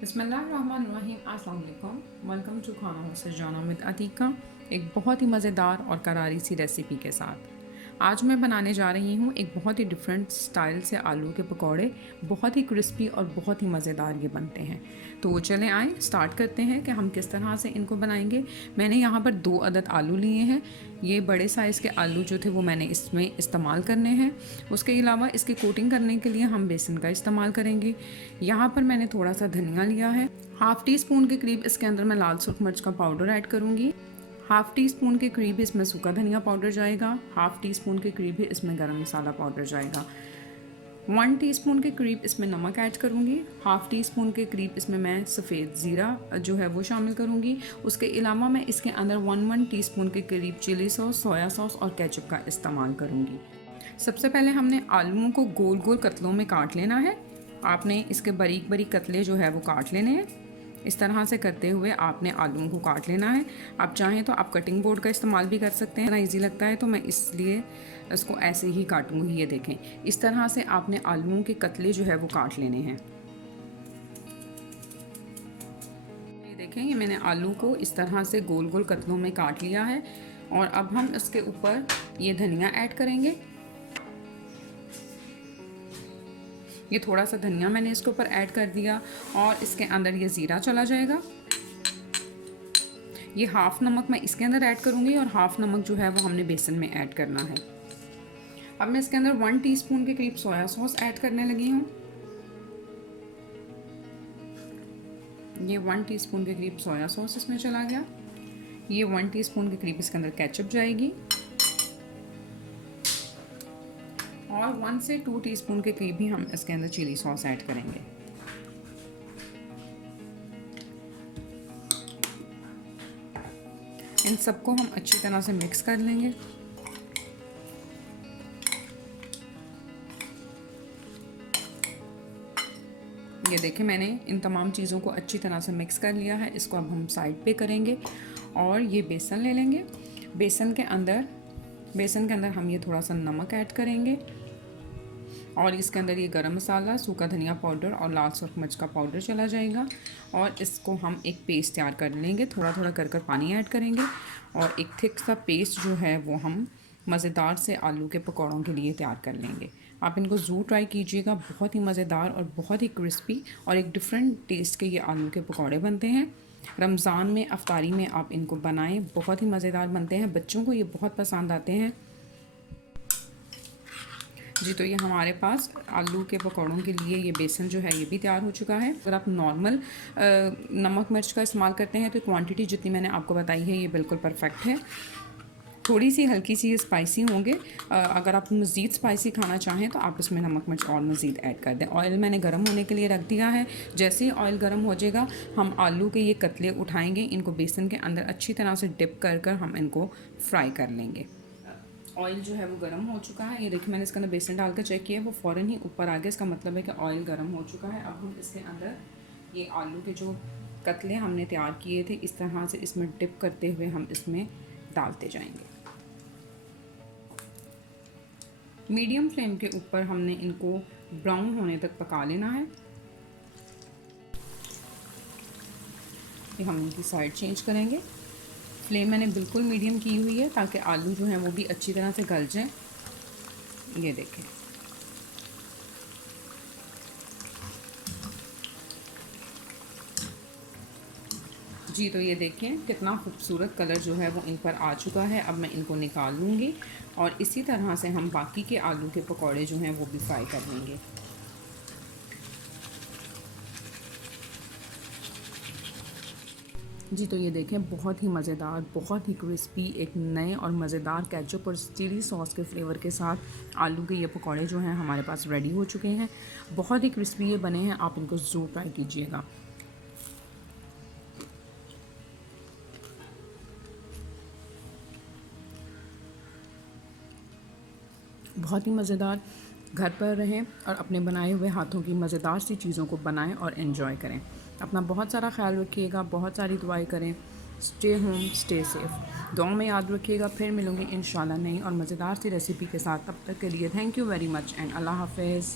बिस्मिल्लाहिर्रहमानिर्रहीम। अस्सलाम वालेकुम। वेलकम टू खाना से जाना विद अतीका। एक बहुत ही मज़ेदार और करारी सी रेसिपी के साथ आज मैं बनाने जा रही हूँ एक बहुत ही डिफरेंट स्टाइल से आलू के पकौड़े। बहुत ही क्रिस्पी और बहुत ही मज़ेदार ये बनते हैं। तो चलें आएँ स्टार्ट करते हैं कि हम किस तरह से इनको बनाएंगे। मैंने यहाँ पर 2 अदद आलू लिए हैं। ये बड़े साइज़ के आलू जो थे वो मैंने इसमें इस्तेमाल करने हैं। उसके अलावा इसकी कोटिंग करने के लिए हम बेसन का इस्तेमाल करेंगे। यहाँ पर मैंने थोड़ा सा धनिया लिया है। हाफ़ टी स्पून के करीब इसके अंदर मैं लाल सुर्ख मिर्च का पाउडर ऐड करूँगी। हाफ़ टी स्पून के करीब इसमें सूखा धनिया पाउडर जाएगा। हाफ़ टी स्पून के करीब ही इसमें गरम मसाला पाउडर जाएगा। 1 टीस्पून के करीब इसमें नमक ऐड करूँगी। हाफ़ टी स्पून के करीब इसमें मैं सफ़ेद ज़ीरा जो है वो शामिल करूँगी। उसके अलावा मैं इसके अंदर 1 टीस्पून के करीब चिली सॉस, सोया सॉस और केचप का इस्तेमाल करूँगी। सबसे पहले हमने आलूओं को गोल गोल कतलों में काट लेना है। आपने इसके बारीक बारीक कतले जो है वो काट लेने हैं। इस तरह से करते हुए आपने आलूओं को काट लेना है। आप चाहें तो आप कटिंग बोर्ड का इस्तेमाल भी कर सकते हैं, इतना ईजी लगता है तो मैं इसलिए इसको ऐसे ही काटूंगी। ये देखें, इस तरह से आपने आलूओं के कतले जो है वो काट लेने हैं। ये देखें, ये मैंने आलू को इस तरह से गोल गोल कतलों में काट लिया है। और अब हम इसके ऊपर ये धनिया ऐड करेंगे। ये थोड़ा सा धनिया मैंने इसके ऊपर ऐड कर दिया और इसके अंदर ये ज़ीरा चला जाएगा। ये हाफ़ नमक मैं इसके अंदर ऐड करूँगी और हाफ़ नमक जो है वो हमने बेसन में ऐड करना है। अब मैं इसके अंदर 1 टीस्पून के करीब सोया सॉस ऐड करने लगी हूँ। ये 1 टीस्पून के करीब सोया सॉस इसमें चला गया। ये 1 टीस्पून के करीब इसके अंदर केचप जाएगी और 1 से 2 टीस्पून के करीब भी हम इसके अंदर चिली सॉस ऐड करेंगे। इन सबको हम अच्छी तरह से मिक्स कर लेंगे। ये देखें, मैंने इन तमाम चीज़ों को अच्छी तरह से मिक्स कर लिया है। इसको अब हम साइड पे करेंगे और ये बेसन ले लेंगे। बेसन के अंदर हम ये थोड़ा सा नमक ऐड करेंगे और इसके अंदर ये गरम मसाला, सूखा धनिया पाउडर और लाल सुर्ख मिर्च का पाउडर चला जाएगा और इसको हम एक पेस्ट तैयार कर लेंगे। थोड़ा थोड़ा कर पानी ऐड करेंगे और एक थिक सा पेस्ट जो है वो हम मज़ेदार से आलू के पकौड़ों के लिए तैयार कर लेंगे। आप इनको ज़रूर ट्राई कीजिएगा। बहुत ही मज़ेदार और बहुत ही क्रिस्पी और एक डिफरेंट टेस्ट के ये आलू के पकौड़े बनते हैं। रमज़ान में अफ्तारी में आप इनको बनाएं, बहुत ही मज़ेदार बनते हैं। बच्चों को ये बहुत पसंद आते हैं जी। तो ये हमारे पास आलू के पकौड़ों के लिए ये बेसन जो है ये भी तैयार हो चुका है। अगर आप नॉर्मल नमक मिर्च का इस्तेमाल करते हैं तो क्वांटिटी जितनी मैंने आपको बताई है ये बिल्कुल परफेक्ट है। थोड़ी सी हल्की सी स्पाइसी होंगे। अगर आप मज़ीद स्पाइसी खाना चाहें तो आप इसमें नमक मिर्च और मज़ीद ऐड कर दें। ऑयल मैंने गर्म होने के लिए रख दिया है। जैसे ही ऑयल गर्म हो जाएगा हम आलू के ये कतले उठाएंगे, इनको बेसन के अंदर अच्छी तरह से डिप कर कर हम इनको फ्राई कर लेंगे। ऑयल जो है वो गर्म हो चुका है। ये देखिए, मैंने इसके अंदर बेसन डाल कर चेक किया, वो फ़ौरन ही ऊपर आ गया। इसका मतलब है कि ऑयल गर्म हो चुका है। अब हम इसके अंदर ये आलू के जो कतले हमने तैयार किए थे इस तरह से इसमें डिप करते हुए हम इसमें डालते जाएंगे। मीडियम फ्लेम के ऊपर हमने इनको ब्राउन होने तक पका लेना है। ये हम इनकी साइड चेंज करेंगे। फ्लेम मैंने बिल्कुल मीडियम की हुई है ताकि आलू जो हैं वो भी अच्छी तरह से गल जाएं। ये देखें, जी। तो ये देखें कितना खूबसूरत कलर जो है वो इन पर आ चुका है। अब मैं इनको निकाल लूँगी और इसी तरह से हम बाकी के आलू के पकौड़े जो हैं वो भी फ्राई कर लेंगे। जी। तो ये देखें, बहुत ही मज़ेदार, बहुत ही क्रिस्पी, एक नए और मज़ेदार केचप और चिली सॉस के फ्लेवर के साथ आलू के ये पकौड़े जो हैं हमारे पास रेडी हो चुके हैं। बहुत ही क्रिस्पी ये बने हैं। आप इनको ज़रूर ट्राई कीजिएगा। बहुत ही मज़ेदार। घर पर रहें और अपने बनाए हुए हाथों की मज़ेदार सी चीज़ों को बनाएं और एंजॉय करें। अपना बहुत सारा ख्याल रखिएगा, बहुत सारी दुआएं करें। Stay home, stay safe. दुआ में याद रखिएगा। फिर मिलूँगी इंशाल्लाह नई और मज़ेदार सी रेसिपी के साथ। तब तक के लिए thank you very much and अल्लाह हाफ़िज़।